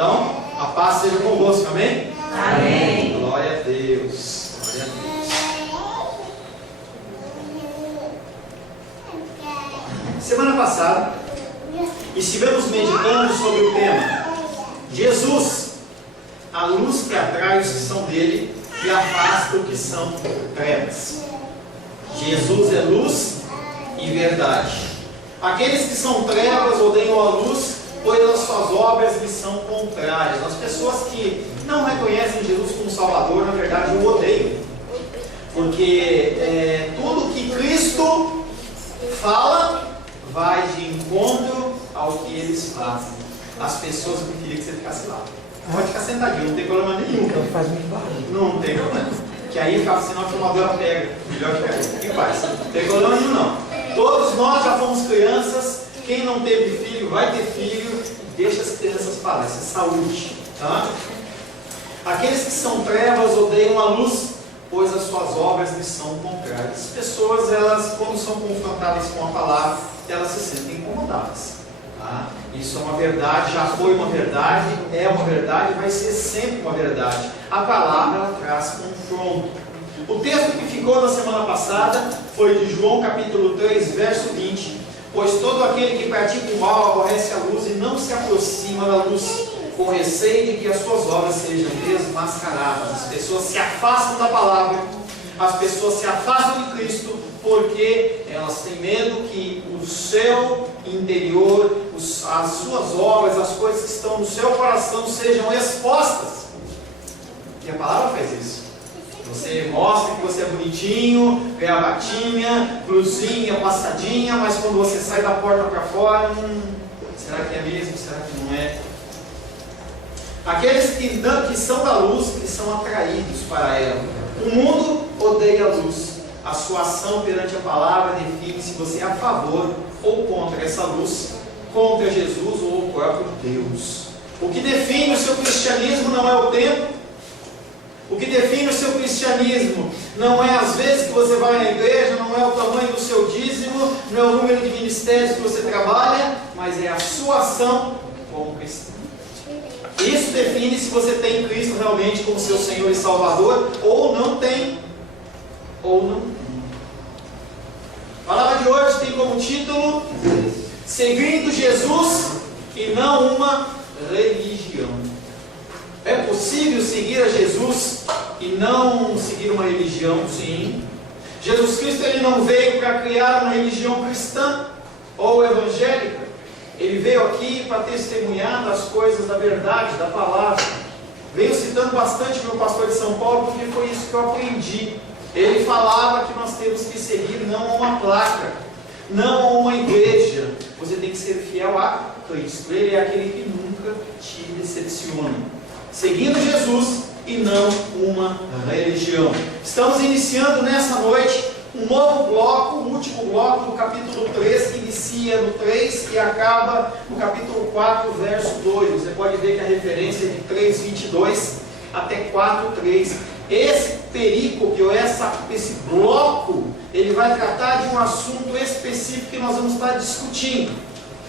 Então, a paz seja convosco, amém? Amém. Glória a Deus. Glória a Deus. Semana passada, estivemos meditando sobre o tema Jesus, a luz que atrai os que são dele e afasta os que são trevas. Jesus é luz e verdade. Aqueles que são trevas odeiam a luz, pois as suas obras lhes são contrárias. As pessoas que não reconhecem Jesus como Salvador, na verdade, o odeiam. Porque tudo que Cristo fala vai de encontro ao que eles fazem. As pessoas preferiam que você ficasse lá. Pode ficar sentadinho, não tem problema nenhum. Então faz muito barulho. Não tem problema. Que aí fica senão a filmadora pega. Melhor que aí. O que faz? Não tem problema nenhum, não. Todos nós já fomos crianças. Quem não teve filho vai ter filho. Deixa as crianças falar. Isso é saúde. Tá? Aqueles que são trevas odeiam a luz, pois as suas obras lhes são contrárias. As pessoas, elas, quando são confrontadas com a palavra, elas se sentem incomodadas. Tá? Isso é uma verdade, já foi uma verdade, é uma verdade, vai ser sempre uma verdade. A palavra, ela traz confronto. O texto que ficou na semana passada foi de João capítulo 3, verso 20. Pois todo aquele que pratica o mal aborrece a luz e não se aproxima da luz, com receio de que as suas obras sejam desmascaradas. As pessoas se afastam da palavra, as pessoas se afastam de Cristo, porque elas têm medo que o seu interior, as suas obras, as coisas que estão no seu coração sejam expostas. E a palavra faz isso. Você mostra que você é bonitinho, gravatinha, blusinha, passadinha, mas quando você sai da porta para fora, será que é mesmo? Será que não é? Aqueles que são da luz, que são atraídos para ela. O mundo odeia a luz. A sua ação perante a palavra define se você é a favor ou contra essa luz, contra Jesus ou o próprio Deus. O que define o seu cristianismo não é o tempo. O que define o seu cristianismo não é as vezes que você vai na igreja, não é o tamanho do seu dízimo, não é o número de ministérios que você trabalha, mas é a sua ação como cristão. Isso define se você tem Cristo realmente como seu Senhor e Salvador, ou não tem, ou não tem. A palavra de hoje tem como título Seguindo Jesus e não uma religião. É possível seguir a Jesus e não seguir uma religião? Sim. Jesus Cristo, ele não veio para criar uma religião cristã ou evangélica. Ele veio aqui para testemunhar das coisas da verdade, da palavra. Venho citando bastante meu pastor de São Paulo, porque foi isso que eu aprendi. Ele falava que nós temos que seguir não a uma placa, não a uma igreja. Você tem que ser fiel a Cristo. Ele é aquele que nunca te decepciona. Seguindo Jesus e não uma religião. Estamos iniciando nessa noite um novo bloco, o último bloco do capítulo 3, que inicia no 3 e acaba no capítulo 4, verso 2. Você pode ver que a referência é de 3:22 até 4:3. Esse perícope, ou esse bloco, ele vai tratar de um assunto específico que nós vamos estar discutindo.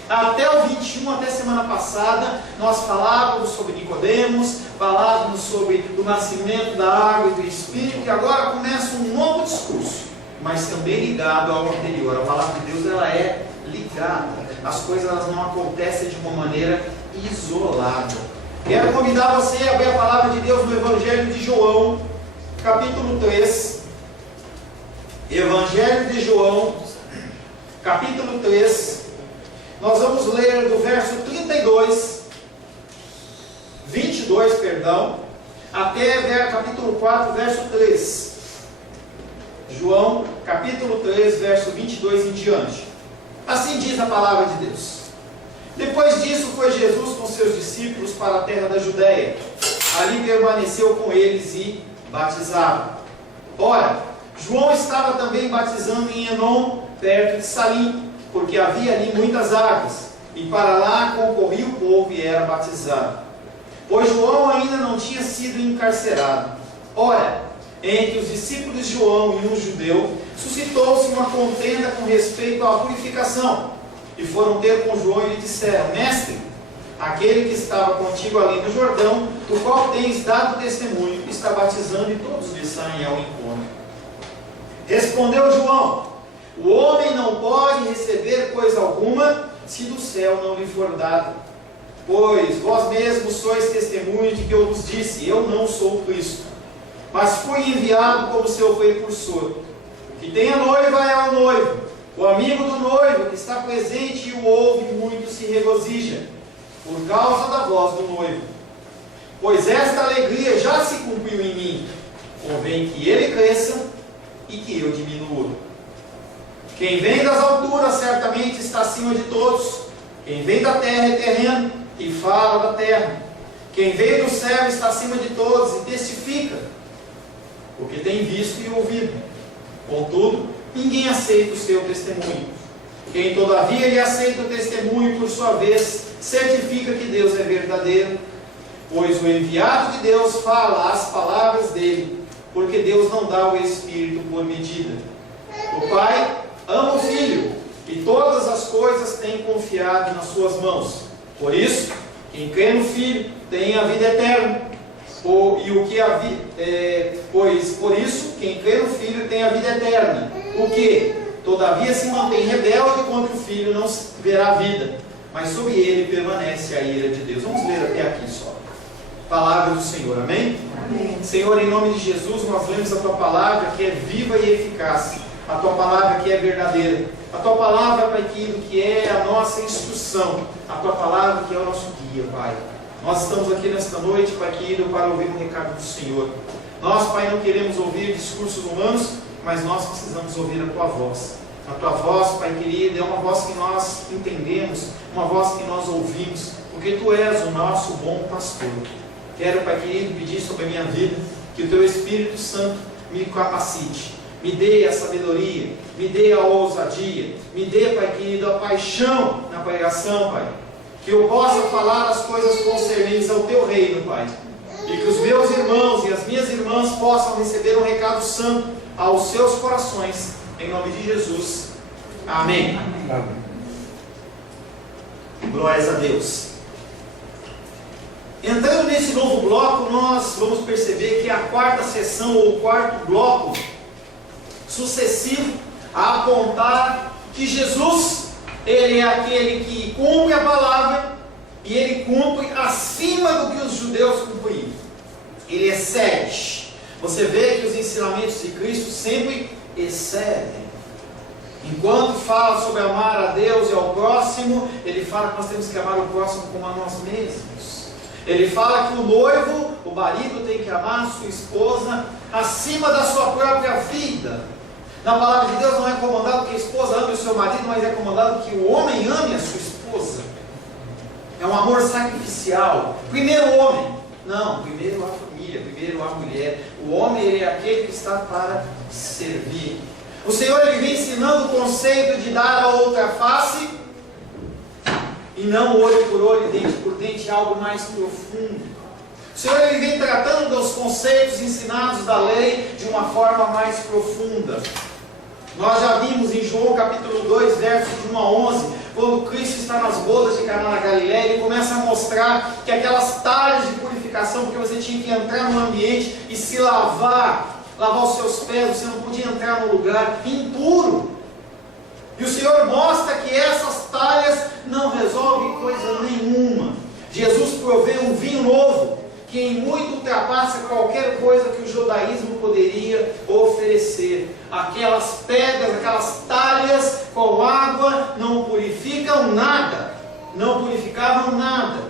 Até o 21, até semana passada, nós falávamos sobre Nicodemos, falávamos sobre o nascimento da água e do Espírito, e agora começa um novo discurso, mas também ligado ao anterior. A palavra de Deus, ela é ligada. As coisas, elas não acontecem de uma maneira isolada. Quero convidar você a abrir a palavra de Deus no Evangelho de João, capítulo 3. Evangelho de João, capítulo 3. Nós vamos ler do verso 22, até capítulo 4, verso 3. João, capítulo 3, verso 22 em diante. Assim diz a palavra de Deus. Depois disso foi Jesus com seus discípulos para a terra da Judéia. Ali permaneceu com eles e batizava. Ora, João estava também batizando em Enom, perto de Salim, porque havia ali muitas águas, e para lá concorria o povo e era batizado. Pois João ainda não tinha sido encarcerado. Ora, entre os discípulos de João e um judeu, suscitou-se uma contenda com respeito à purificação. E foram ter com João e lhe disseram: Mestre, aquele que estava contigo ali no Jordão, do qual tens dado testemunho, está batizando e todos lhe saem ao encontro. Respondeu João: o homem não pode receber coisa alguma, se do céu não lhe for dado. Pois vós mesmos sois testemunho de que eu vos disse: eu não sou o Cristo, mas fui enviado como seu precursor. O que tem a noiva é o noivo. O amigo do noivo que está presente e o ouve muito se regozija, por causa da voz do noivo. Pois esta alegria já se cumpriu em mim. Convém que ele cresça e que eu diminua. Quem vem das alturas certamente está acima de todos. Quem vem da terra é terreno e fala da terra. Quem veio do céu está acima de todos e testifica, porque tem visto e ouvido. Contudo, ninguém aceita o seu testemunho. Quem todavia lhe aceita o testemunho, por sua vez, certifica que Deus é verdadeiro, pois o enviado de Deus fala as palavras dele, porque Deus não dá o Espírito por medida. O Pai ama o Filho, e todas as coisas tem confiado nas suas mãos. Por isso, quem crê no Filho tem a vida eterna. Pois por isso, quem crê no Filho tem a vida eterna. O que, todavia, se mantém rebelde contra o Filho, não verá vida, mas sobre ele permanece a ira de Deus. Vamos ler até aqui só. Palavra do Senhor, amém? Amém. Senhor, em nome de Jesus, nós lemos a Tua palavra que é viva e eficaz. A Tua palavra que é verdadeira. A Tua palavra, Pai querido, que é a nossa instrução. A Tua palavra que é o nosso guia, Pai. Nós estamos aqui nesta noite, Pai querido, para ouvir um recado do Senhor. Nós, Pai, não queremos ouvir discursos humanos, mas nós precisamos ouvir a Tua voz. A Tua voz, Pai querido, é uma voz que nós entendemos, uma voz que nós ouvimos, porque Tu és o nosso bom pastor. Quero, Pai querido, pedir sobre a minha vida, que o Teu Espírito Santo me capacite, me dê a sabedoria, me dê a ousadia, me dê, Pai querido, a paixão na pregação, Pai. Que eu possa falar as coisas concernentes ao Teu reino, Pai. E que os meus irmãos e as minhas irmãs possam receber um recado santo aos seus corações, em nome de Jesus. Amém. Amém. Glórias a Deus. Entrando nesse novo bloco, nós vamos perceber que a quarta sessão, ou o quarto bloco sucessivo, a apontar que Jesus, Ele é aquele que cumpre a palavra, e Ele cumpre acima do que os judeus cumpriam. Ele excede. Você vê que os ensinamentos de Cristo sempre excedem. Enquanto fala sobre amar a Deus e ao próximo, Ele fala que nós temos que amar o próximo como a nós mesmos. Ele fala que o noivo, o marido, tem que amar a sua esposa acima da sua própria vida. Na palavra de Deus não é comandado que a esposa ame o seu marido, mas é comandado que o homem ame a sua esposa. É um amor sacrificial. Primeiro o homem. Não, primeiro a família, primeiro a mulher. O homem, ele é aquele que está para servir. O Senhor, Ele vem ensinando o conceito de dar a outra face, e não olho por olho, dente por dente, algo mais profundo. O Senhor, Ele vem tratando dos conceitos ensinados da lei de uma forma mais profunda. Nós já vimos em João capítulo 2, versos de 1 a 11, quando Cristo está nas bodas de Caná na Galileia, Ele começa a mostrar que aquelas talhas de purificação, porque você tinha que entrar no ambiente e se lavar os seus pés, você não podia entrar num lugar impuro. E o Senhor mostra que essas talhas não resolvem coisa nenhuma. Jesus provê um vinho novo, que em muito ultrapassa qualquer coisa que o judaísmo poderia oferecer. Aquelas pedras, aquelas talhas com água não purificam nada, não purificavam nada.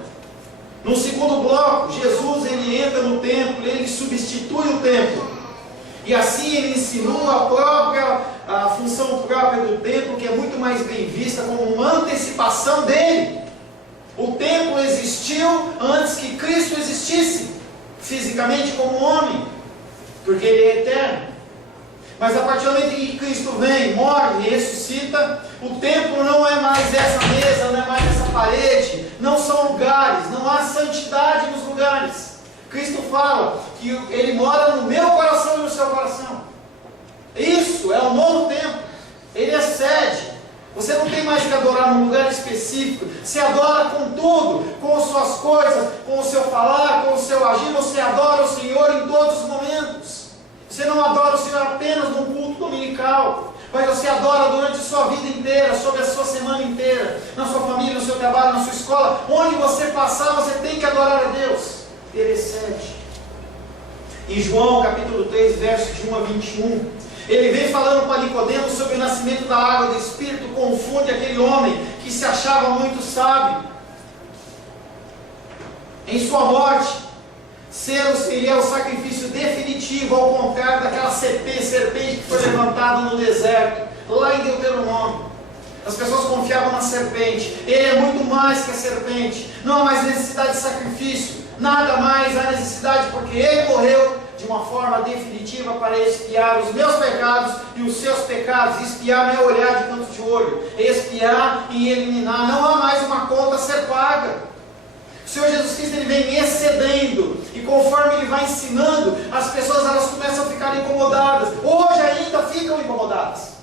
No segundo bloco, Jesus, Ele entra no templo, Ele substitui o templo. E assim Ele insinua a função própria do templo, que é muito mais bem vista como uma antecipação dele. O templo existiu antes que Cristo existisse, fisicamente como homem, porque Ele é eterno. Mas a partir do momento em que Cristo vem, morre e ressuscita, o templo não é mais essa mesa, não é mais essa parede, não são lugares, não há santidade nos lugares. Cristo fala que Ele mora no meu coração e no seu coração. Isso é o novo templo. Ele excede. Você não tem mais que adorar num lugar específico. Você adora com tudo, com as suas coisas, com o seu falar, com o seu agir. Você adora o Senhor em todos os momentos. Você não adora o Senhor apenas no culto dominical, mas você adora durante a sua vida inteira, sobre a sua semana inteira, na sua família, no seu trabalho, na sua escola, onde você passar, você tem que adorar a Deus. Interessante. Em João capítulo 3, versos de 1 a 21, ele vem falando para Nicodemos sobre o nascimento da água do Espírito, confunde aquele homem que se achava muito sábio. Em sua morte, seria o sacrifício definitivo, ao contrário daquela serpente que foi levantada no deserto, lá em Deuteronômio. As pessoas confiavam na serpente. Ele é muito mais que a serpente. Não há mais necessidade de sacrifício, nada mais há necessidade, porque ele morreu de uma forma definitiva para expiar os meus pecados e os seus pecados. Expiar não é olhar de canto de olho, expiar e eliminar. Não há mais uma conta a ser paga. O Senhor Jesus Cristo, ele vem excedendo, e conforme ele vai ensinando, as pessoas elas começam a ficar incomodadas. Hoje ainda ficam incomodadas.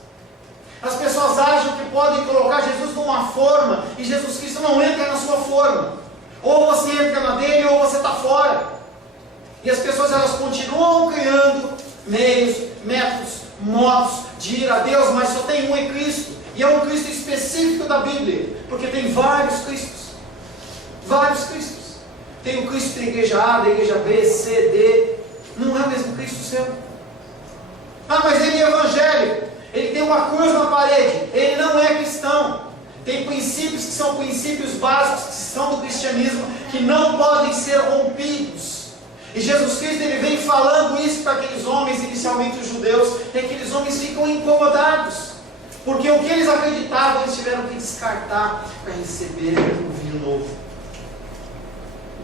As pessoas acham que podem colocar Jesus numa forma, e Jesus Cristo não entra na sua forma. Ou você entra na dele, ou você está fora. E as pessoas elas continuam criando meios, métodos, modos de ir a Deus, mas só tem um em Cristo. E é um Cristo específico da Bíblia, porque tem vários Cristos. Vários Cristos. Tem o Cristo da igreja A, da igreja B, C, D. Não é o mesmo Cristo seu. Ah, mas ele é evangélico. Ele tem uma cruz na parede. Ele não é cristão. Tem princípios que são princípios básicos, que são do cristianismo, que não podem ser rompidos. E Jesus Cristo, ele vem falando isso para aqueles homens, inicialmente os judeus, e aqueles homens ficam incomodados. Porque o que eles acreditavam, eles tiveram que descartar para receber o vinho novo.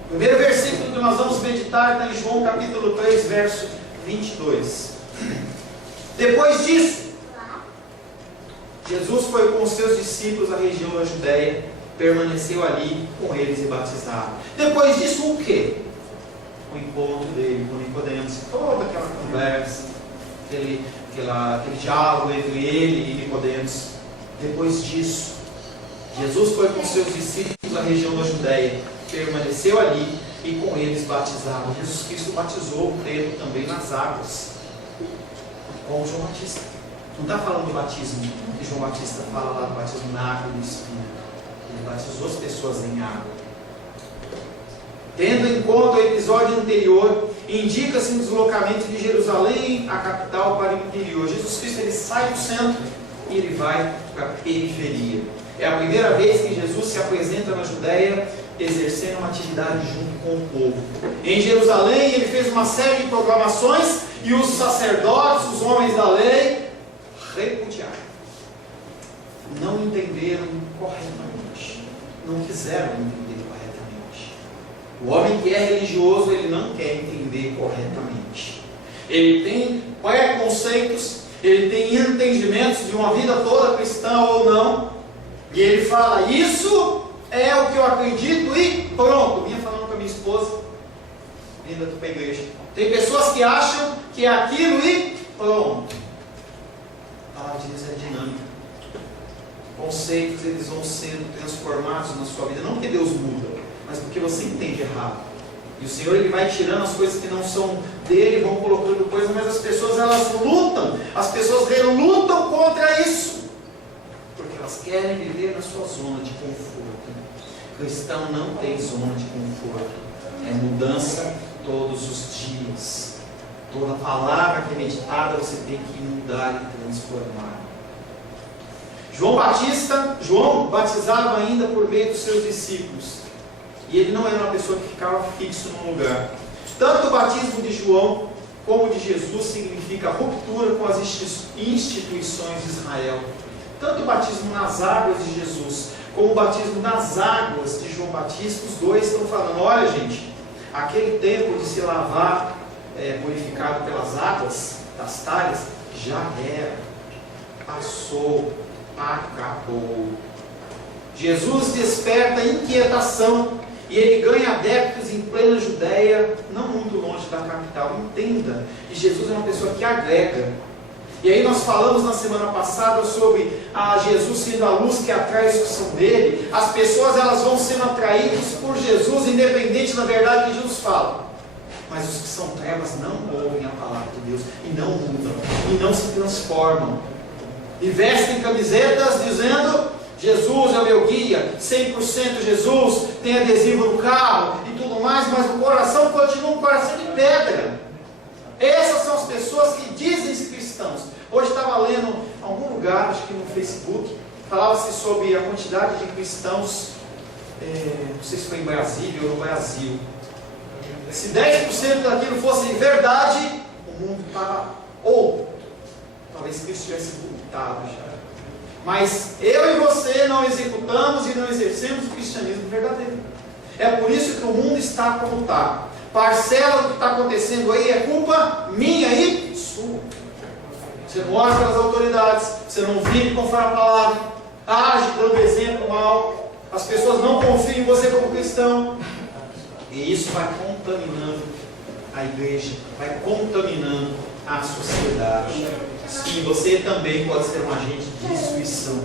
O primeiro versículo que nós vamos meditar está em João capítulo 3, verso 22. Depois disso, Jesus foi com os seus discípulos à região da Judéia, permaneceu ali com eles e batizava. Depois disso, o quê? O encontro dele com Nicodemos, toda aquela conversa, aquele diálogo entre ele e Nicodemos. Depois disso, Jesus foi com seus discípulos à região da Judéia, permaneceu ali e com eles batizava. Jesus Cristo batizou Pedro também nas águas, com João Batista. Não está falando do batismo que João Batista fala lá do batismo na água e no Espírito. Ele batizou as pessoas em água. Tendo em conta o episódio anterior, indica-se um deslocamento de Jerusalém, a capital, para o interior. Jesus Cristo ele sai do centro e ele vai para a periferia. É a primeira vez que Jesus se apresenta na Judéia, exercendo uma atividade junto com o povo. Em Jerusalém ele fez uma série de proclamações e os sacerdotes, os homens da lei, repudiaram. Não entenderam corretamente. Não quiseram entender corretamente. O homem que é religioso, ele não quer entender corretamente. Ele tem preconceitos, ele tem entendimentos de uma vida toda cristã ou não, e ele fala, isso é o que eu acredito e pronto. Vinha falando com a minha esposa, ainda estou para a igreja. Tem pessoas que acham que é aquilo e pronto. A palavra de Deus é dinâmica. Conceitos eles vão sendo transformados na sua vida, não porque Deus muda, mas porque você entende errado. E o Senhor ele vai tirando as coisas que não são dele, vão colocando coisas, mas as pessoas elas lutam, as pessoas relutam contra isso, porque elas querem viver na sua zona de conforto. O cristão não tem zona de conforto, é mudança todos os dias. Toda palavra que é meditada você tem que mudar e transformar. João batizava ainda por meio dos seus discípulos. E ele não era uma pessoa que ficava fixo num lugar. Tanto o batismo de João como de Jesus significa ruptura com as instituições de Israel. Tanto o batismo nas águas de Jesus como o batismo nas águas de João Batista, os dois estão falando, olha gente, aquele tempo de se lavar purificado pelas águas das talhas já era, passou, acabou. Jesus desperta inquietação e ele ganha adeptos em plena Judéia, não muito longe da capital. Entenda que Jesus é uma pessoa que agrega. E aí nós falamos na semana passada sobre Jesus sendo a luz que atrai os que são dele. As pessoas elas vão sendo atraídas por Jesus, independente da verdade que Jesus fala. Mas os que são trevas não ouvem a palavra de Deus, e não mudam, e não se transformam. E vestem camisetas dizendo: Jesus é o meu guia, 100% Jesus, tem adesivo no carro e tudo mais, mas o coração continua um coração de pedra. Essas são as pessoas que dizem-se cristãos. Hoje estava lendo em algum lugar, acho que no Facebook, falava-se sobre a quantidade de cristãos, não sei se foi em Brasília ou no Brasil. Se 10% daquilo fosse verdade, o mundo estava outro. Talvez Cristo tivesse voltado já. Mas eu e você não executamos e não exercemos o cristianismo verdadeiro. É por isso que o mundo está como está. Parcela do que está acontecendo aí é culpa minha e sua. Você não ora pelas autoridades, você não vive conforme a palavra, age dando exemplo mal, as pessoas não confiam em você como cristão. E isso vai contaminando a igreja, vai contaminando a sociedade. E você também pode ser um agente de destruição.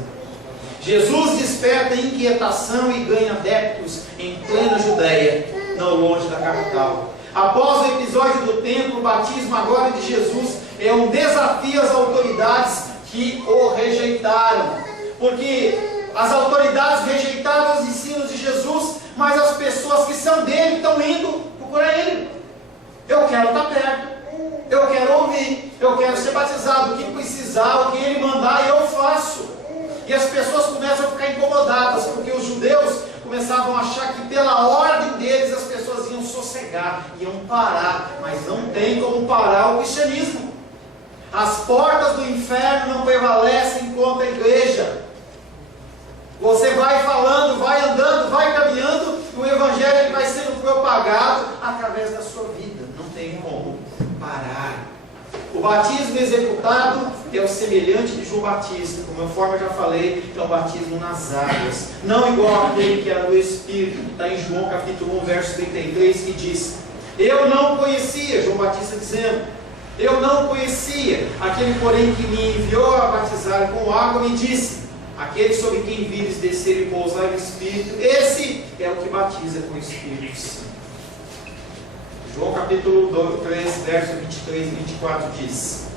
Jesus desperta inquietação e ganha adeptos em plena Judéia, não longe da capital. Após o episódio do templo, o batismo agora de Jesus é um desafio às autoridades que o rejeitaram. Porque as autoridades rejeitaram os ensinos de Jesus, mas as pessoas que são dele estão indo procurar ele. Eu quero estar perto, eu quero ouvir, eu quero ser batizado. O que precisar, o que ele mandar, eu faço. E as pessoas começam a ficar incomodadas, porque os judeus começavam a achar que pela ordem deles as pessoas iam sossegar, iam parar. Mas não tem como parar o cristianismo. As portas do inferno não prevalecem contra a igreja. Você vai falando, vai andando, vai caminhando, e o evangelho vai sendo propagado através da sua vida. Não tem como parar. O batismo executado é o semelhante de João Batista, como eu já falei, é um batismo nas águas, não igual aquele que era do Espírito. Está em João capítulo 1, verso 33, que diz: eu não conhecia, João Batista dizendo, eu não conhecia, aquele porém que me enviou a batizar com água me disse: aquele sobre quem vires descer e pousar o Espírito, esse é o que batiza com o Espírito Santo. João capítulo 3, verso 23 e 24 diz: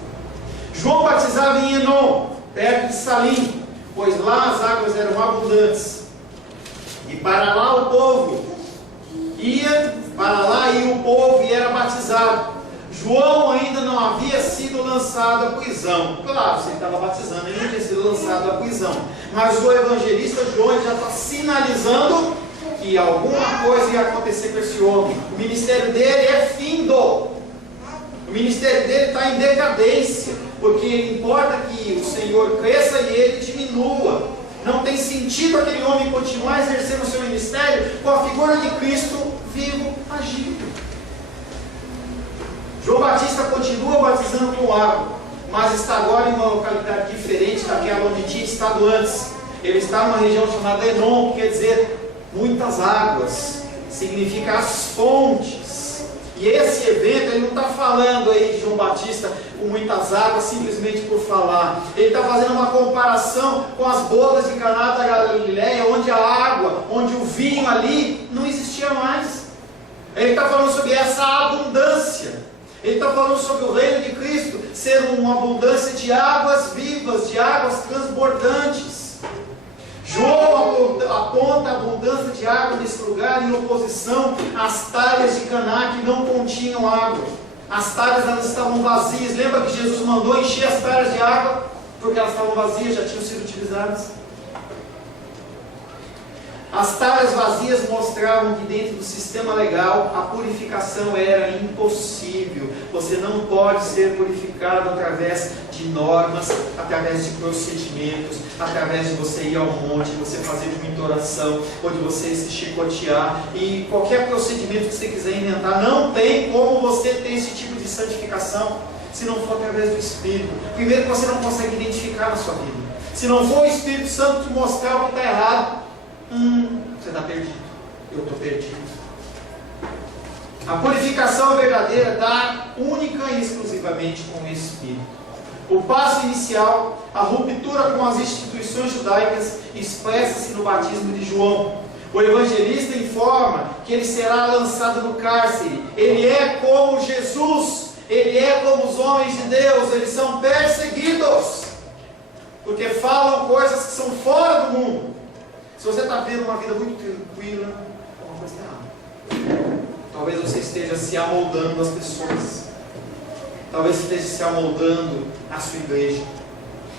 João batizava em Enom, perto de Salim, pois lá as águas eram abundantes. E para lá o povo ia, o povo e era batizado. João ainda não havia sido lançado à prisão. Claro, se ele estava batizando, ele não tinha sido lançado à prisão. Mas o evangelista João já está sinalizando que alguma coisa ia acontecer com esse homem. O ministério dele é findo. O ministério dele está em decadência. Porque importa que o Senhor cresça e ele diminua. Não tem sentido aquele homem continuar exercendo o seu ministério com a figura de Cristo vivo, agindo. João Batista continua batizando com água, mas está agora em uma localidade diferente daquela onde tinha estado antes. Ele está numa região chamada Enom, que quer dizer muitas águas, significa as fontes. E esse evento, ele não está falando aí de João Batista com muitas águas simplesmente por falar. Ele está fazendo uma comparação com as bodas de Caná da Galileia, onde a água, onde o vinho ali não existia mais. Ele está falando sobre essa abundância. Ele está falando sobre o reino de Cristo ser uma abundância de águas vivas, de águas transbordantes. João aponta a abundância de água nesse lugar em oposição às talhas de Caná que não continham água. As talhas elas estavam vazias. Lembra que Jesus mandou encher as talhas de água? Porque elas estavam vazias, já tinham sido utilizadas. As talhas vazias mostravam que dentro do sistema legal a purificação era impossível. Você não pode ser purificado através de normas, através de procedimentos, através de você ir ao monte, de você fazer muita oração, ou de você se chicotear, e qualquer procedimento que você quiser inventar. Não tem como você ter esse tipo de santificação se não for através do Espírito. Primeiro, que você não consegue identificar na sua vida. Se não for o Espírito Santo te mostrar o que está errado, você está perdido. Eu estou perdido. A purificação verdadeira está única e exclusivamente com o Espírito. O passo inicial, a ruptura com as instituições judaicas, expressa-se no batismo de João. O evangelista informa que ele será lançado no cárcere. Ele é como Jesus, ele é como os homens de Deus, eles são perseguidos, porque falam coisas que são fora do mundo. Se você está vendo uma vida muito tranquila, alguma coisa está errada. Talvez você esteja se amoldando às pessoas. Talvez você esteja se amoldando à sua igreja.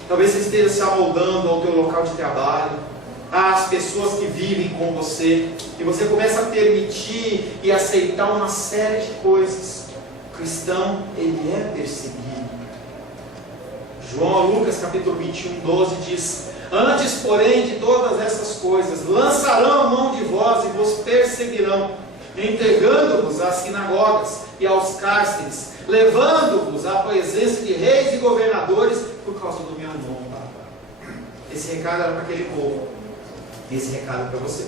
Talvez você esteja se amoldando ao teu local de trabalho, às pessoas que vivem com você. E você começa a permitir e aceitar uma série de coisas. O cristão, ele é perseguido. Lucas capítulo 21, 12 diz: antes, porém, de todas essas coisas, lançarão a mão de vós e vos perseguirão, entregando-vos às sinagogas e aos cárceres, levando-vos à presença de reis e governadores por causa do meu nome. Esse recado era para aquele povo. Esse recado é para você.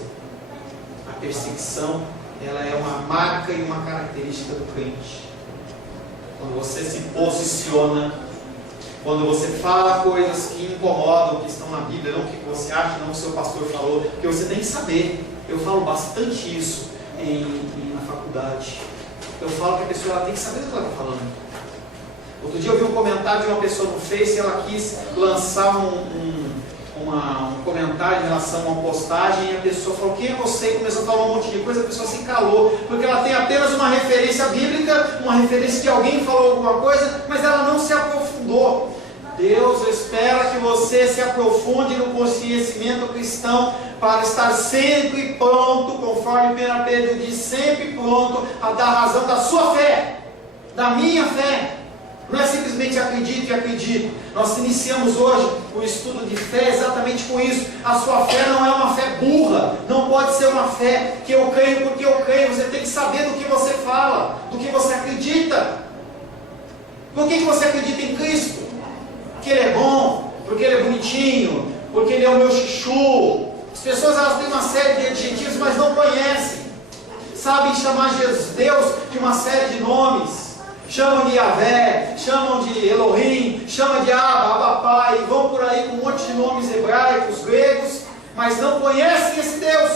A perseguição, ela é uma marca e uma característica do crente. Quando você se posiciona, quando você fala coisas que incomodam, que estão na Bíblia, não o que você acha, não o que o seu pastor falou, que você tem que saber. Eu falo bastante isso na faculdade. Eu falo que a pessoa ela tem que saber do que ela está falando. Outro dia eu vi um comentário de uma pessoa no Face, e ela quis lançar um comentário em relação a uma postagem, e a pessoa falou: quem é você? E começou a falar um monte de coisa, a pessoa se calou, porque ela tem apenas uma referência bíblica, uma referência que alguém falou alguma coisa, mas ela não se aprofundou. Deus espera que você se aprofunde no conhecimento cristão, para estar sempre pronto, conforme 1 Pedro diz, sempre pronto a dar razão da sua fé, da minha fé. Não é simplesmente acredito e acredito. Nós iniciamos hoje o estudo de fé exatamente com isso. A sua fé não é uma fé burra, não pode ser uma fé que eu creio porque eu creio. Você tem que saber do que você fala, do que você acredita. Por que você acredita em Cristo? Porque Ele é bom, porque Ele é bonitinho, porque Ele é o meu chuchu. As pessoas elas têm uma série de adjetivos, mas não conhecem. Sabem chamar Deus de uma série de nomes. Chamam de Yahvé, chamam de Elohim, chamam de Abba Pai, e vão por aí com um monte de nomes hebraicos, gregos, mas não conhecem esse Deus.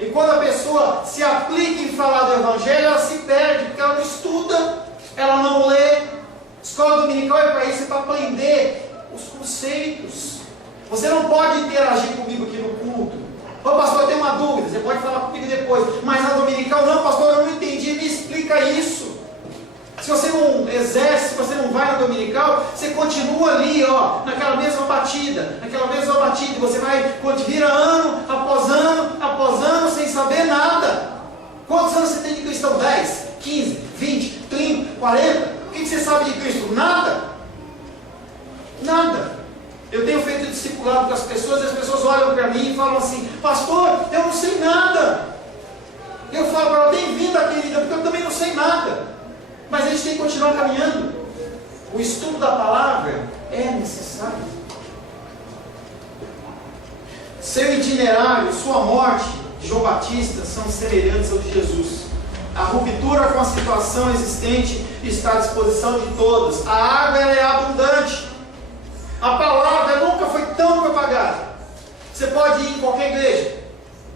E quando a pessoa se aplica em falar do Evangelho, ela se perde, porque ela não estuda, ela não lê. Escola dominical é para isso, é para aprender os conceitos. Você não pode interagir comigo aqui no culto. Ô pastor, eu tenho uma dúvida, você pode falar comigo depois, mas na dominical, não pastor, eu não entendi, me explica isso. Se você não exerce, se você não vai na dominical, você continua ali, ó, naquela mesma batida, e você vai, quando vira ano, após ano, sem saber nada. Quantos anos você tem de cristão? 10, 15, 20, 30, 40? O que você sabe de Cristo? Nada. Nada. Eu tenho feito discipulado com as pessoas, e as pessoas olham para mim e falam assim: pastor, eu não sei nada. Eu falo para ela: bem-vinda, querida, porque eu também não sei nada. Mas a gente tem que continuar caminhando. O estudo da palavra é necessário. Seu itinerário, sua morte, de João Batista, são semelhantes ao de Jesus. A ruptura com a situação existente está à disposição de todos. A água ela é abundante. A palavra nunca foi tão propagada. Você pode ir em qualquer igreja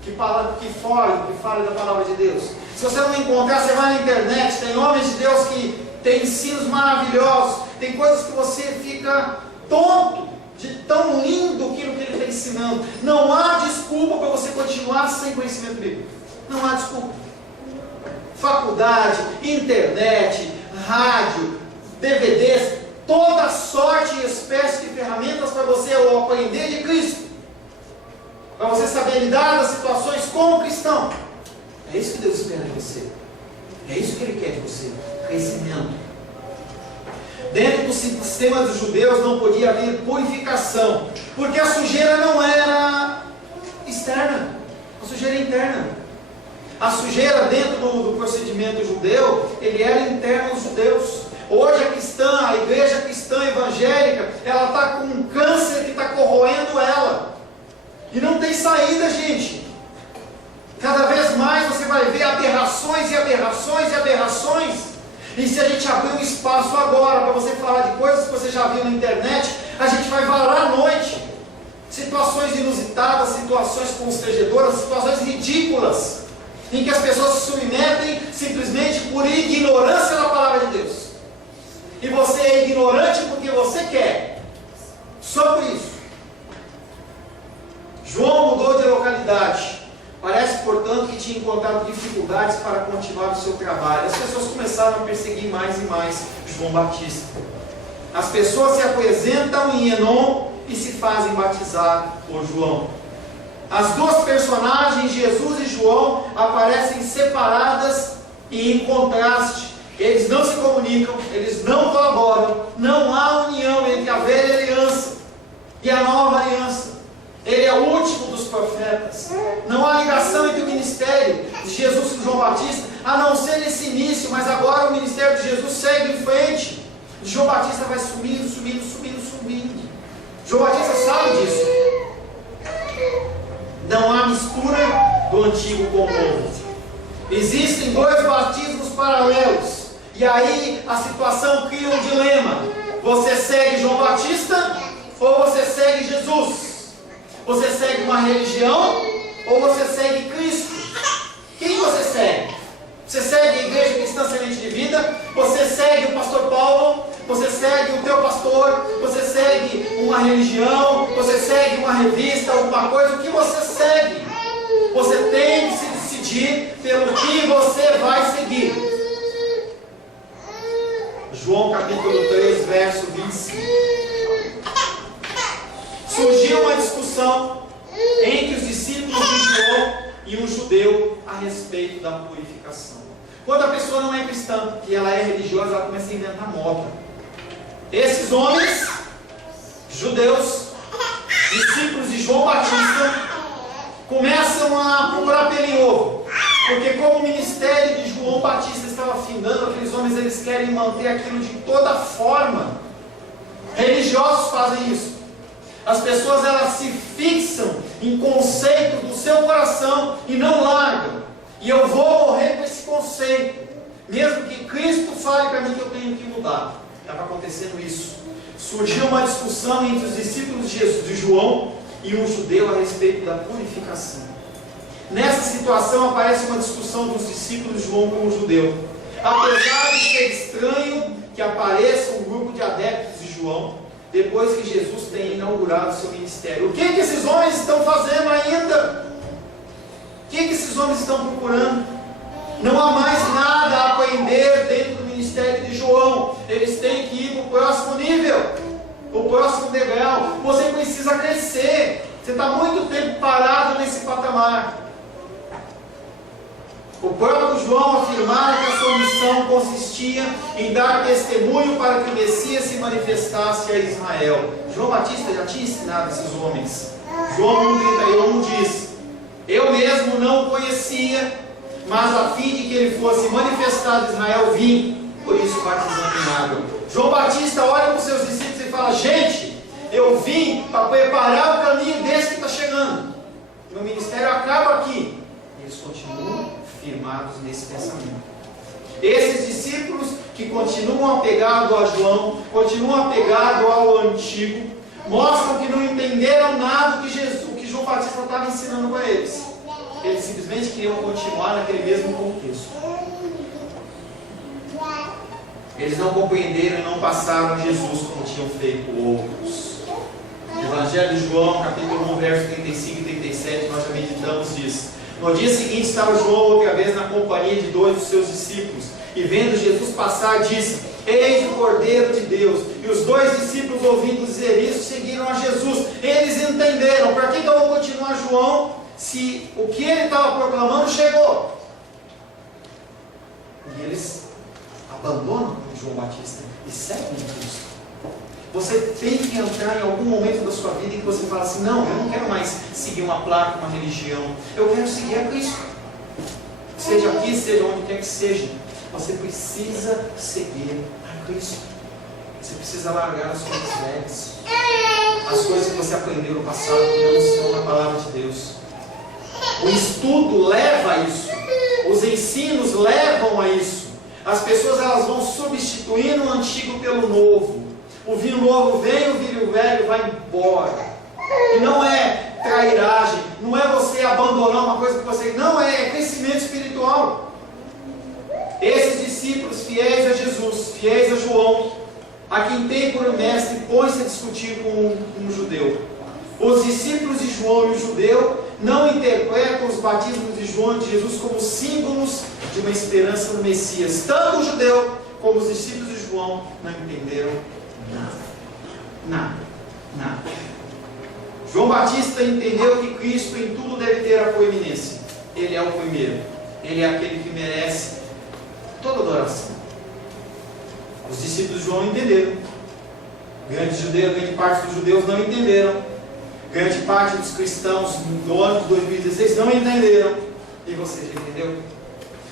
que fale da palavra de Deus. Se você não encontrar, você vai na internet, tem homens de Deus que têm ensinos maravilhosos, tem coisas que você fica tonto de tão lindo aquilo que ele está ensinando. Não há desculpa para você continuar sem conhecimento bíblico. Não há desculpa. Faculdade, internet, rádio, DVDs, toda sorte e espécie de ferramentas para você aprender de Cristo, para você saber lidar nas situações como cristão. É isso que Deus espera de você. É isso que Ele quer de você. Crescimento. Dentro do sistema dos judeus não podia haver purificação, porque a sujeira não era externa, a sujeira é interna. A sujeira dentro do procedimento judeu, ele era interno aos judeus. Hoje a igreja cristã evangélica, ela está com um câncer que está corroendo ela. E não tem saída, gente. Cada vez mais você vai ver aberrações e aberrações e aberrações. E se a gente abrir um espaço agora para você falar de coisas que você já viu na internet, a gente vai varar à noite. Situações inusitadas, situações constrangedoras, situações ridículas, em que as pessoas se submetem simplesmente por ignorância da palavra de Deus. E você é ignorante porque você quer. Só por isso. João mudou de localidade. Parece, portanto, que tinha encontrado dificuldades para continuar o seu trabalho. As pessoas começaram a perseguir mais e mais João Batista. As pessoas se apresentam em Enom e se fazem batizar por João. As duas personagens, Jesus e João, aparecem separadas e em contraste. Eles não se comunicam, eles não colaboram, não há união entre a velha aliança e a nova aliança. Ele é o último dos profetas. Não há ligação entre o ministério de Jesus e João Batista, a não ser nesse início, mas agora o ministério de Jesus segue em frente. João Batista vai sumindo. João Batista sabe disso. Não há mistura do antigo com o novo. Existem dois batismos paralelos. E aí a situação cria um dilema. Você segue João Batista ou você segue Jesus? Você segue uma religião ou você segue Cristo? Quem você segue? Você segue a Igreja Cristã Semente de Vida? Você segue o pastor Paulo? Você segue o teu pastor? Você segue uma religião? Você segue uma revista, alguma coisa? O que você segue? Você tem que se decidir pelo que você vai seguir. João capítulo 3, verso 25. Surgiu uma discussão entre os discípulos de João e um judeu a respeito da purificação. Quando a pessoa não é cristã e ela é religiosa, ela começa a inventar moda. Esses homens, judeus, discípulos de João Batista, começam a procurar pelo em ovo. Porque como o ministério de João Batista estava findando, aqueles homens eles querem manter aquilo de toda forma. Religiosos fazem isso. As pessoas elas se fixam em conceitos do seu coração e não largam. E eu vou morrer com esse conceito, mesmo que Cristo fale para mim que eu tenho que mudar. Estava acontecendo isso. Surgiu uma discussão entre os discípulos de João e um judeu a respeito da purificação. Nessa situação aparece uma discussão dos discípulos de João com o judeu. Apesar de ser estranho que apareça um grupo de adeptos de João, depois que Jesus tem inaugurado o seu ministério. O que esses homens estão fazendo ainda? O que esses homens estão procurando? Não há mais nada a aprender dentro do ministério de João. Eles têm que ir para o próximo nível, o próximo degrau. Você precisa crescer. Você está muito tempo parado nesse patamar. O próprio João afirmava que a sua missão consistia em dar testemunho para que o Messias se manifestasse a Israel. João Batista já tinha ensinado esses homens. João 1,31 diz: eu mesmo não o conhecia, mas a fim de que ele fosse manifestado a Israel vim, por isso batizando em água. João Batista olha para os seus discípulos e fala: gente, eu vim para preparar o caminho desse que está chegando. Meu ministério acaba aqui. Eles continuam firmados nesse pensamento. Esses discípulos que continuam apegados a João, continuam apegados ao antigo, mostram que não entenderam nada do que João Batista estava ensinando para eles. Eles simplesmente queriam continuar naquele mesmo contexto. Eles não compreenderam e não passaram Jesus como tinham feito outros. Evangelho de João, capítulo 1, verso 35 e 37, nós já meditamos disso. No dia seguinte estava João outra vez na companhia de dois dos seus discípulos, e vendo Jesus passar, disse: eis o Cordeiro de Deus. E os dois discípulos, ouvindo dizer isso, seguiram a Jesus. Eles entenderam: para que eu vou continuar João, se o que ele estava proclamando chegou? E eles abandonam João Batista e seguem Cristo. Você tem que entrar em algum momento da sua vida em que você fala assim: não, eu não quero mais seguir uma placa, uma religião, eu quero seguir a Cristo. Seja aqui, seja onde quer que seja, você precisa seguir a Cristo. Você precisa largar as coisas velhas, as coisas que você aprendeu no passado que não estão na palavra de Deus. O estudo leva a isso, os ensinos levam a isso. As pessoas elas vão substituindo o antigo pelo novo. O vinho novo vem, o vinho velho vai embora. E não é trairagem, não é você abandonar uma coisa que você... Não, é crescimento espiritual. Esses discípulos fiéis a Jesus, fiéis a João, a quem tem por mestre, põe-se a discutir com um judeu. Os discípulos de João e o judeu não interpretam os batismos de João e de Jesus como símbolos de uma esperança no Messias. Tanto o judeu como os discípulos de João não entenderam nada. Nada. João Batista entendeu que Cristo em tudo deve ter a proeminência. Ele é o primeiro. Ele é aquele que merece toda adoração. Os discípulos de João entenderam. Grande parte dos judeus não entenderam. Grande parte dos cristãos no ano de 2016 não entenderam. E você já entendeu?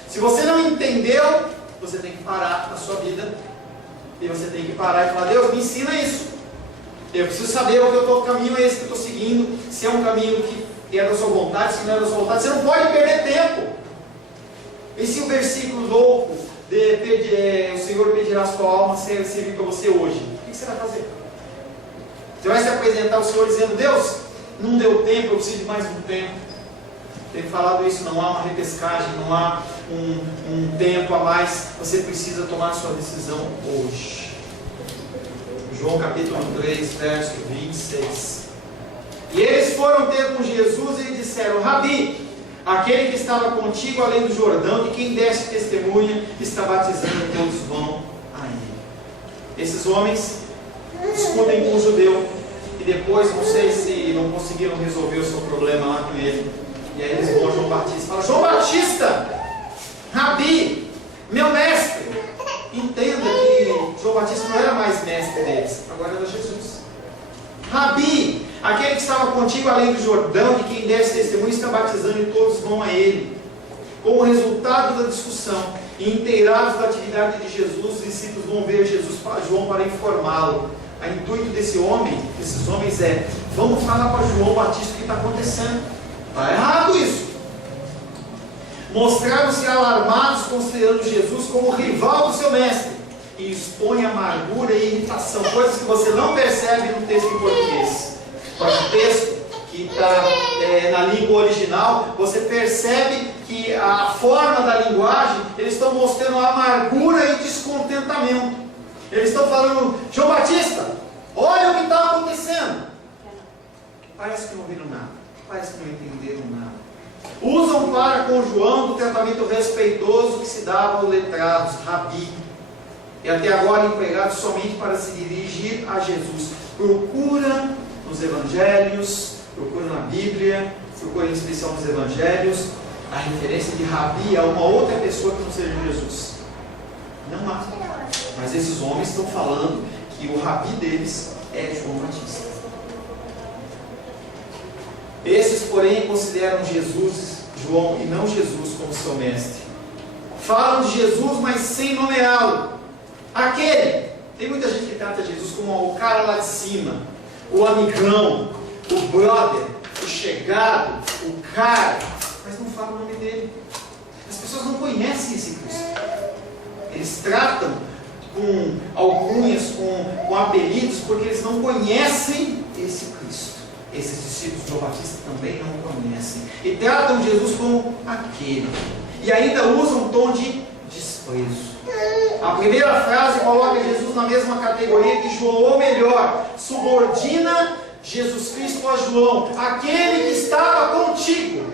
Se você não entendeu, você tem que parar na sua vida. E você tem que parar e falar: Deus, me ensina isso. Eu preciso saber o caminho é esse que eu estou seguindo. Se é um caminho que é da sua vontade, se não é da sua vontade. Você não pode perder tempo. E se o versículo louco o Senhor pedirá a sua alma servir para você hoje, o que você vai fazer? Você vai se apresentar ao Senhor dizendo: Deus, não deu tempo, eu preciso de mais um tempo. Tem falado isso, não há uma repescagem, não há um tempo a mais. Você precisa tomar a sua decisão hoje. João capítulo 3, verso 26. E eles foram ter com Jesus e lhe disseram: Rabi, aquele que estava contigo além do Jordão, de quem deste testemunha, está batizando, todos vão a ele. Esses homens discutem com o judeu, e depois, não sei se não conseguiram resolver o seu problema lá com ele, e aí eles vão a João Batista e falam: João Batista, Rabi, meu mestre. Entenda que João Batista não era mais mestre deles, agora era Jesus. Rabi, aquele que estava contigo além do Jordão, de quem desse testemunho, está batizando e todos vão a ele. Como resultado da discussão e inteirados da atividade de Jesus, os discípulos vão ver João para informá-lo. O intuito desses homens é: vamos falar para João Batista o que está acontecendo. Está errado isso. Mostraram-se alarmados, considerando Jesus como rival do seu mestre, e expõe amargura e irritação, coisas que você não percebe no texto em português. Mas o texto que está na língua original, você percebe que a forma da linguagem, eles estão mostrando amargura e descontentamento. Eles estão falando: João Batista, olha o que está acontecendo. Parece que não viram nada, parece que não entenderam nada. Usam para com João do tratamento respeitoso que se dava aos letrados, Rabi, e até agora empregado somente para se dirigir a Jesus. Procura nos evangelhos, procura na Bíblia, procura em especial nos evangelhos, a referência de Rabi a uma outra pessoa que não seja Jesus. Não há. Mas esses homens estão falando que o Rabi deles é João Batista. Esses, porém, consideram João e não Jesus como seu mestre. Falam de Jesus, mas sem nomeá-lo. Tem muita gente que trata Jesus como o cara lá de cima, o amigão, o brother, o chegado, o cara, mas não fala o nome dele. As pessoas não conhecem esse Cristo. Eles tratam com alcunhas, com apelidos, porque eles não conhecem esse Cristo. Esses discípulos de João Batista também não conhecem. E tratam Jesus como aquele. E ainda usam um tom de desprezo. A primeira frase coloca Jesus na mesma categoria que João, ou melhor, subordina Jesus Cristo a João, aquele que estava contigo.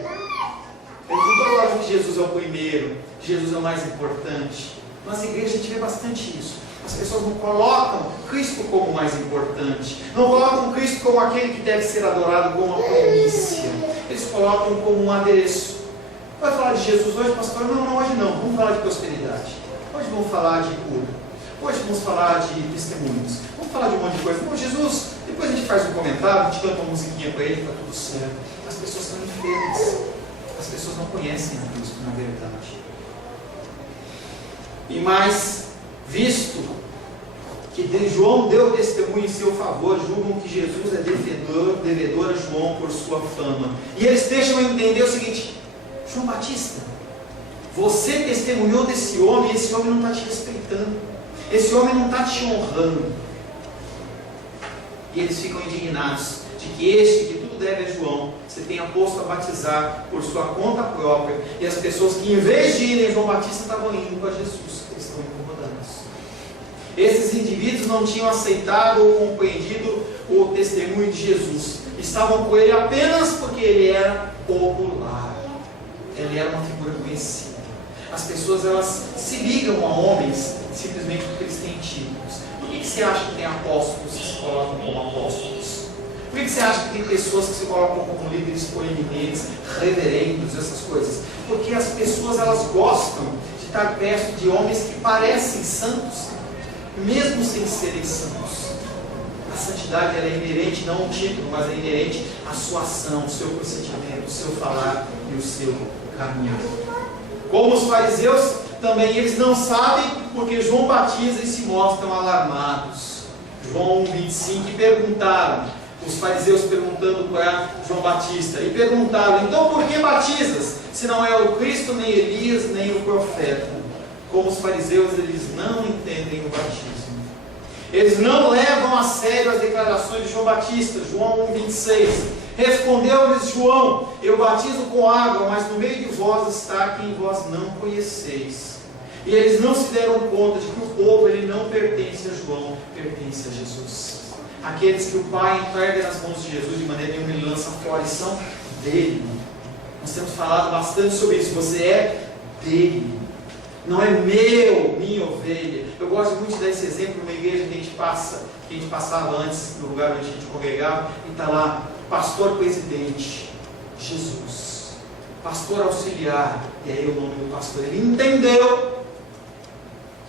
Eles não estão falando que Jesus é o primeiro, Jesus é o mais importante. Nas igrejas a gente vê bastante isso. As pessoas não colocam Cristo como o mais importante, não colocam Cristo como aquele que deve ser adorado como uma primícia. Eles colocam como um adereço. Vai falar de Jesus hoje, pastor? Não, hoje não. Vamos falar de prosperidade. Hoje vamos falar de cura. Hoje vamos falar de testemunhos. Vamos falar de um monte de coisa. Bom, Jesus, depois a gente faz um comentário, a gente canta uma musiquinha para ele, está tudo certo. As pessoas estão enfermas. As pessoas não conhecem a Cristo, na verdade. E mais, visto que João deu testemunho em seu favor, julgam que Jesus é devedor a João por sua fama. E eles deixam entender o seguinte: João Batista, você testemunhou desse homem, e esse homem não está te respeitando, esse homem não está te honrando. E eles ficam indignados de que este, que tudo deve a João, se tenha posto a batizar por sua conta própria, e as pessoas que em vez de irem a João Batista estavam indo para Jesus, eles estão incomodando. Esses indivíduos não tinham aceitado ou compreendido o testemunho de Jesus, estavam com ele apenas porque ele era popular, ele era uma figura conhecida. As pessoas, elas se ligam a homens simplesmente porque eles têm títulos. Por que você acha que tem apóstolos que se colocam como apóstolos? Por que você acha que tem pessoas que se colocam como líderes proeminentes, reverendos, essas coisas? Porque as pessoas, elas gostam de estar perto de homens que parecem santos, mesmo sem serem santos. A santidade, ela é inerente não ao título, mas é inerente à sua ação, ao seu procedimento, ao seu falar e ao seu caminhar. Como os fariseus, também eles não sabem porque João batiza e se mostram alarmados. João 1,25, e perguntaram, os fariseus perguntando para João Batista, e perguntaram, então por que batizas, se não é o Cristo, nem Elias, nem o profeta? Como os fariseus, eles não entendem o batismo. Eles não levam a sério as declarações de João Batista. João 1,26, respondeu-lhes João, eu batizo com água, mas no meio de vós está quem vós não conheceis. E eles não se deram conta de que o povo, ele não pertence a João, pertence a Jesus. Aqueles que o Pai entrega nas mãos de Jesus, de maneira nenhuma ele lança fora, e são dele. Nós temos falado bastante sobre isso. Você é dele, não é minha ovelha. Eu gosto muito de dar esse exemplo numa igreja que a gente passava antes, no lugar onde a gente congregava, e está lá, pastor presidente, Jesus, pastor auxiliar, e aí o nome do pastor. Ele entendeu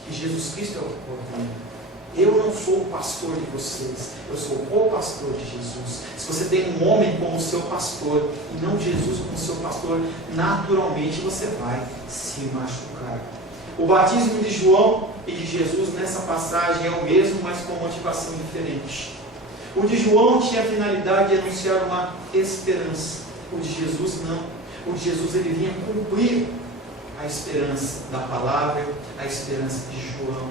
que Jesus Cristo é o cordeiro. Eu não sou o pastor de vocês, eu sou o pastor de Jesus. Se você tem um homem como seu pastor e não Jesus como seu pastor, naturalmente você vai se machucar. O batismo de João e de Jesus nessa passagem é o mesmo, mas com motivação diferente. O de João tinha a finalidade de anunciar uma esperança. O de Jesus não. O de Jesus ele vinha cumprir a esperança da palavra, a esperança de João.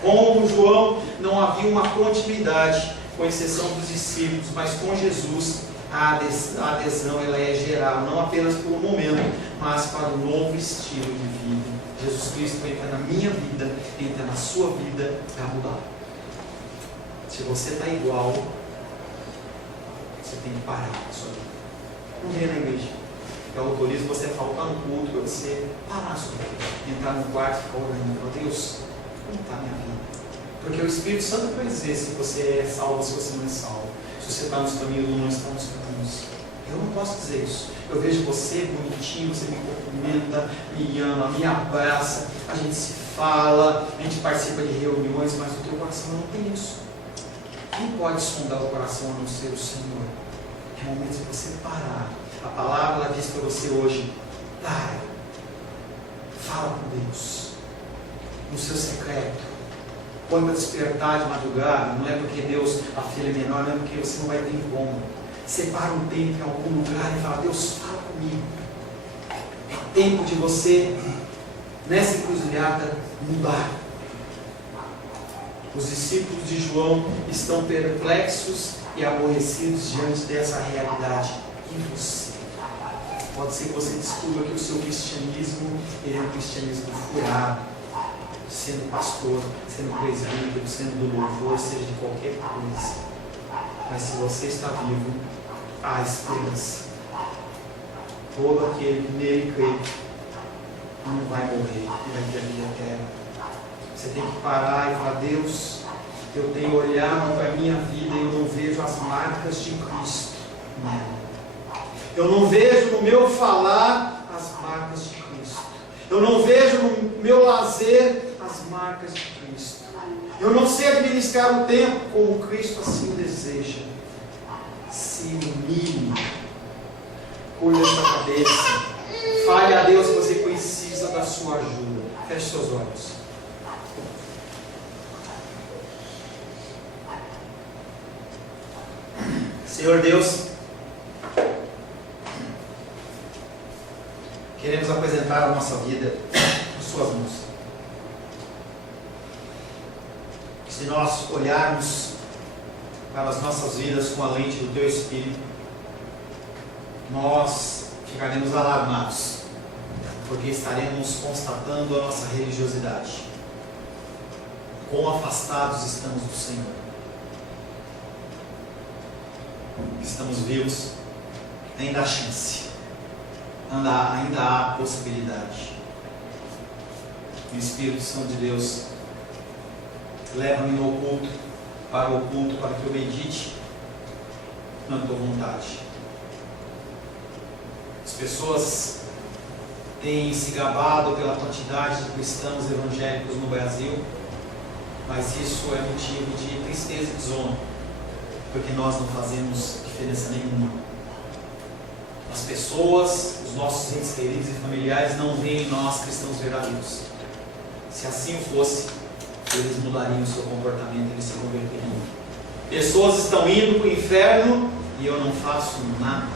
Com João não havia uma continuidade, com exceção dos discípulos, mas com Jesus a adesão ela é geral, não apenas por um momento, mas para um novo estilo de vida. Jesus Cristo entra na minha vida, entra na sua vida para mudar. Se você está igual, você tem que parar a sua vida. Não venha na igreja. Eu autorizo você a faltar no culto, para você parar a sua vida, entrar no quarto e ficar orando, falar, Deus, como está a minha vida? Porque o Espírito Santo vai dizer se você é salvo ou se você não é salvo, se você está nos caminhos ou não está nos caminhos. Eu não posso dizer isso. Eu vejo você bonitinho, você me cumprimenta, me ama, me abraça, a gente se fala, a gente participa de reuniões, mas o teu coração não tem isso. Quem pode sondar o coração a não ser o Senhor? É o momento de você parar. A palavra ela diz para você hoje, para, fala com Deus, no seu secreto. Põe para despertar de madrugada, não é porque Deus, a filha é menor, não é porque você não vai ter como. Separa um tempo em algum lugar e fala, Deus, fala comigo. É tempo de você, nessa encruzilhada, mudar. Os discípulos de João estão perplexos e aborrecidos diante dessa realidade. E você? Pode ser que você descubra que o seu cristianismo ele é um cristianismo furado, sendo pastor, sendo presbítero, sendo do louvor, seja de qualquer coisa. Mas se você está vivo, há esperança. Todo aquele que nele crê não vai morrer e vai ter a vida eterna. Você tem que parar e falar, Deus, eu tenho olhado para a minha vida e eu não vejo as marcas de Cristo nela. Eu não vejo no meu falar as marcas de Cristo. Eu não vejo no meu lazer as marcas de Cristo. Eu não sei administrar o tempo como Cristo assim deseja. Se humilhe. Cuide da sua cabeça. Fale a Deus que você precisa da sua ajuda. Feche seus olhos. Senhor Deus, queremos apresentar a nossa vida às suas mãos. Se nós olharmos para as nossas vidas com a lente do Teu Espírito, nós ficaremos alarmados, porque estaremos constatando a nossa religiosidade. Quão afastados estamos do Senhor. Estamos vivos, ainda há chance, ainda há possibilidade. O Espírito Santo de Deus leva-me no oculto, para o oculto, para que eu medite na tua vontade. As pessoas têm se gabado pela quantidade de cristãos evangélicos no Brasil, mas isso é motivo de tristeza e desonra, porque nós não fazemos diferença nenhuma. As pessoas, os nossos entes queridos e familiares não veem em nós cristãos verdadeiros. Se assim fosse, eles mudariam o seu comportamento, eles se converteriam. Pessoas estão indo para o inferno e eu não faço nada.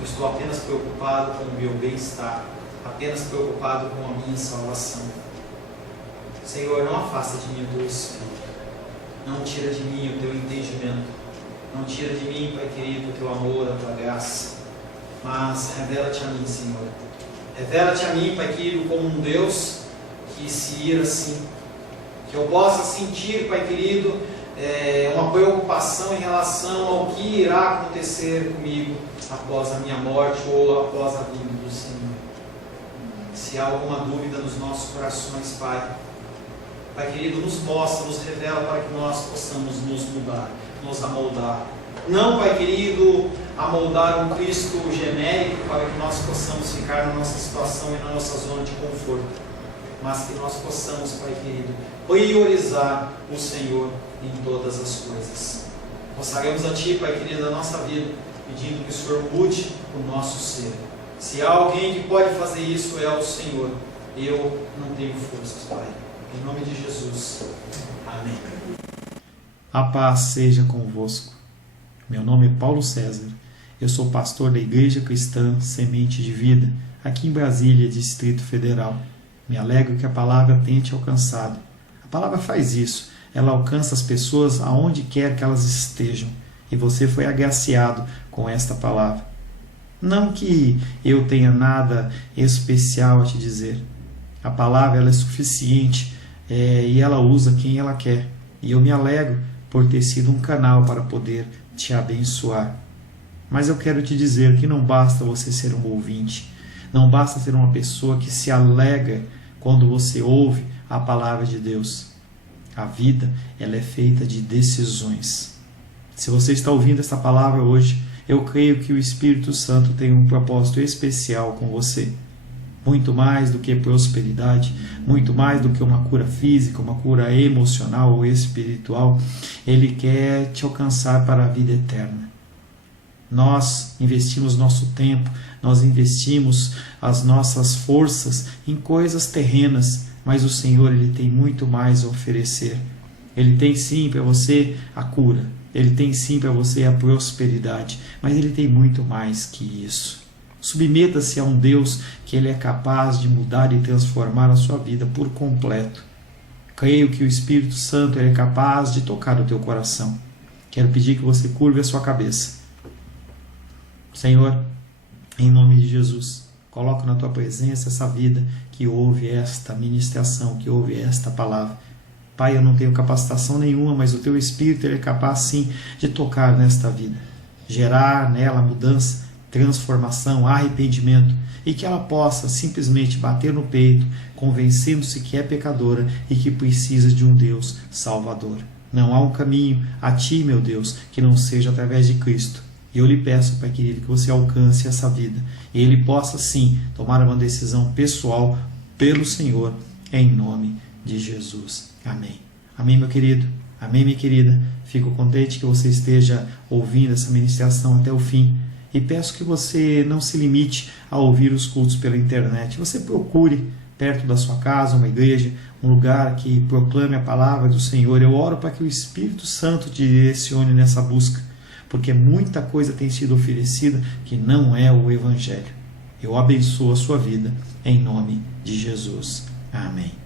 Eu estou apenas preocupado com o meu bem-estar, apenas preocupado com a minha salvação. Senhor, não afasta de mim o teu Espírito, não tira de mim o teu entendimento, não tira de mim, Pai querido, o teu amor, a tua graça, mas revela-te a mim, Senhor. Revela-te a mim, Pai querido, como um Deus que se ira assim, que eu possa sentir, Pai querido, uma preocupação em relação ao que irá acontecer comigo após a minha morte ou após a vinda do Senhor. Se há alguma dúvida nos nossos corações, Pai querido, nos mostra, nos revela para que nós possamos nos mudar, nos amoldar. Não, Pai querido, amoldar um Cristo genérico para que nós possamos ficar na nossa situação e na nossa zona de conforto, mas que nós possamos, Pai querido, priorizar o Senhor em todas as coisas. Consagramos a Ti, Pai querido, a nossa vida, pedindo que o Senhor mude o nosso ser. Se há alguém que pode fazer isso, é o Senhor. Eu não tenho forças, Pai. Em nome de Jesus. Amém. A paz seja convosco. Meu nome é Paulo César. Eu sou pastor da Igreja Cristã Semente de Vida, aqui em Brasília, Distrito Federal. Me alegro que a palavra tenha te alcançado. A palavra faz isso. Ela alcança as pessoas aonde quer que elas estejam. E você foi agraciado com esta palavra. Não que eu tenha nada especial a te dizer. A palavra ela é suficiente e ela usa quem ela quer. E eu me alegro por ter sido um canal para poder te abençoar. Mas eu quero te dizer que não basta você ser um ouvinte. Não basta ser uma pessoa que se alegra quando você ouve a palavra de Deus. A vida ela é feita de decisões. Se você está ouvindo essa palavra hoje, eu creio que o Espírito Santo tem um propósito especial com você. Muito mais do que prosperidade, muito mais do que uma cura física, uma cura emocional ou espiritual, Ele quer te alcançar para a vida eterna. Nós investimos nosso tempo, nós investimos as nossas forças em coisas terrenas, mas o Senhor ele tem muito mais a oferecer. Ele tem sim para você a cura, Ele tem sim para você a prosperidade, mas Ele tem muito mais que isso. Submeta-se a um Deus que Ele é capaz de mudar e transformar a sua vida por completo. Creio que o Espírito Santo ele é capaz de tocar o teu coração. Quero pedir que você curve a sua cabeça. Senhor, em nome de Jesus, coloco na tua presença essa vida que ouve esta ministração, que ouve esta palavra. Pai, eu não tenho capacitação nenhuma, mas o teu Espírito ele é capaz sim de tocar nesta vida, gerar nela mudança, transformação, arrependimento, e que ela possa simplesmente bater no peito, convencendo-se que é pecadora e que precisa de um Deus salvador. Não há um caminho a ti, meu Deus, que não seja através de Cristo. E eu lhe peço, Pai querido, que você alcance essa vida e ele possa sim tomar uma decisão pessoal pelo Senhor, em nome de Jesus. Amém. Amém, meu querido. Amém, minha querida. Fico contente que você esteja ouvindo essa ministração até o fim. E peço que você não se limite a ouvir os cultos pela internet. Você procure perto da sua casa uma igreja, um lugar que proclame a palavra do Senhor. Eu oro para que o Espírito Santo te direcione nessa busca, porque muita coisa tem sido oferecida que não é o Evangelho. Eu abençoo a sua vida em nome de Jesus. Amém.